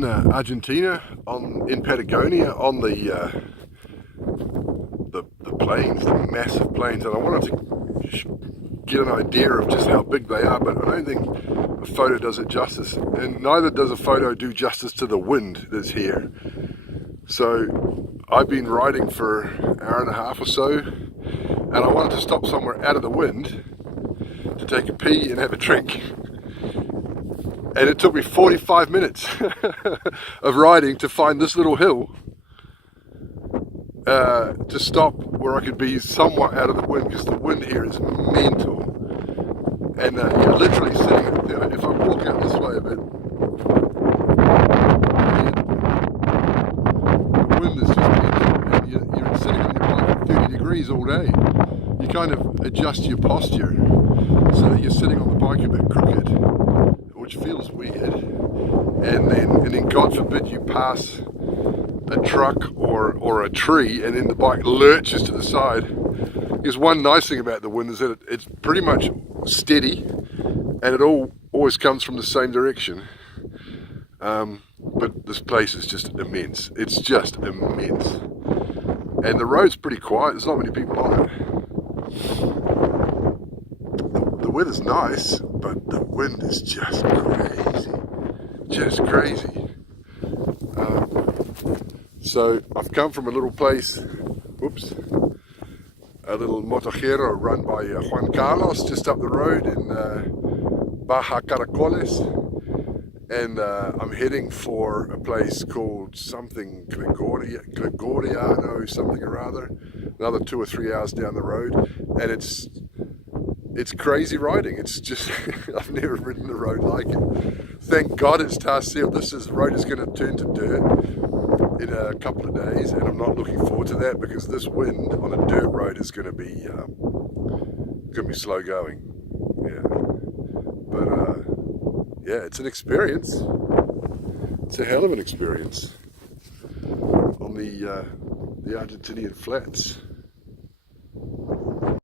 In Argentina, in Patagonia, on the plains, the massive plains, and I wanted to get an idea of just how big they are, but I don't think a photo does it justice, and neither does a photo do justice to the wind that's here. So I've been riding for an hour and a half or so, and I wanted to stop somewhere out of the wind to take a pee and have a drink. And it took me 45 minutes of riding to find this little hill to stop where I could be somewhat out of the wind, because the wind here is mental. And you're literally sitting, if I walk out this way a bit, the wind is just mental, and you're sitting on your bike at 30 degrees all day. You kind of adjust your posture so that you're sitting on the bike a bit crooked, which feels weird, and then God forbid you pass a truck or a tree and then the bike lurches to the side. Because one nice thing about the wind is that it's pretty much steady, and it always comes from the same direction. But this place is just immense. It's just immense, and the road's pretty quiet. There's not many people on it. The weather's nice, but the wind is just crazy. So I've come from a little place, a little motojero run by Juan Carlos just up the road in Baja Caracoles, and I'm heading for a place called something Gregoriano, something or other, another 2 or 3 hours down the road, and it's crazy riding. It's just, I've never ridden a road like it. Thank God it's tar sealed. The road is going to turn to dirt in a couple of days, and I'm not looking forward to that, because this wind on a dirt road is going to be slow going. Yeah, but yeah, it's an experience. It's a hell of an experience on the Argentinian flats.